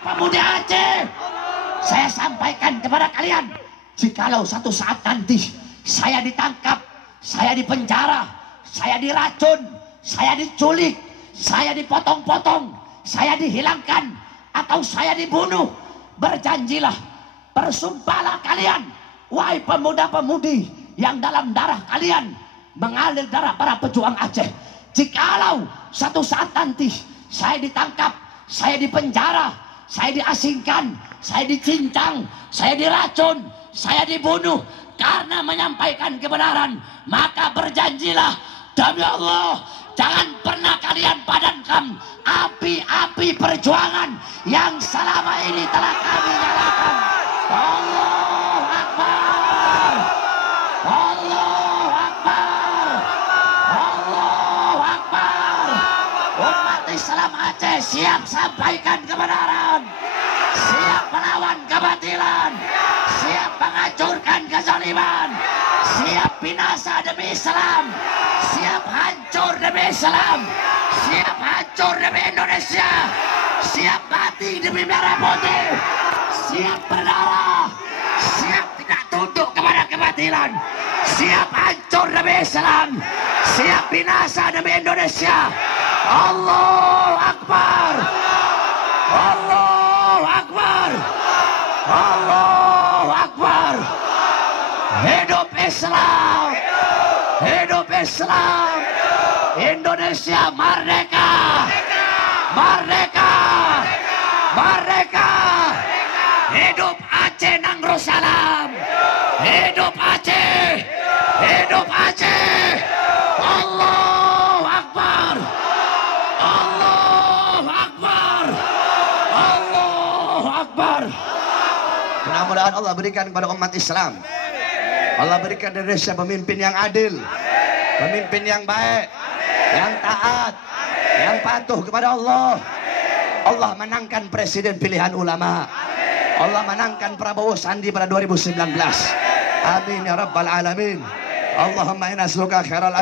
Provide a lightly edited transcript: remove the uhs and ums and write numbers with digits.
Pemuda Aceh, saya sampaikan kepada kalian, jikalau satu saat nanti saya ditangkap, saya dipenjara, saya diracun, saya diculik, saya dipotong-potong, saya dihilangkan, atau saya dibunuh, berjanjilah, bersumpahlah kalian, wahai pemuda-pemudi yang dalam darah kalian mengalir darah para pejuang Aceh, jikalau satu saat nanti saya ditangkap, saya dipenjara, saya diasingkan, saya dicincang, saya diracun, saya dibunuh karena menyampaikan kebenaran, maka berjanjilah demi Allah, jangan pernah kalian padamkan api-api perjuangan yang selama ini telah kami nyalakan. Allahu Akbar, Allahu Akbar, Allahu Akbar. Umat Islam Aceh siap sampaikan kebenaran, siap melawan kebatilan, siap menghancurkan kezaliman, siap binasa demi Islam, siap hancur demi Islam, siap hancur demi Indonesia, siap mati demi merah putih, siap berdarah, siap tidak tunduk kepada kebatilan, siap hancur demi Islam, siap binasa demi Indonesia. Allahu Akbar, Allahu Akbar, Allahu Akbar. Hidup Islam, hidup Islam. Indonesia merdeka, merdeka, merdeka. Hidup Aceh Nanggrosalam, hidup Aceh, hidup Aceh. Allahu Akbar, Allahu Akbar, Allahu Akbar. Mudah-mudahan Allah berikan kepada umat Islam, Allah berikan Indonesia pemimpin yang adil, pemimpin yang baik, yang taat, yang patuh kepada Allah. Allah menangkan presiden pilihan ulama, Allah menangkan Prabowo Sandi pada 2019. Amin ya rabbal alamin. Allahumma inna nas'aluka khairal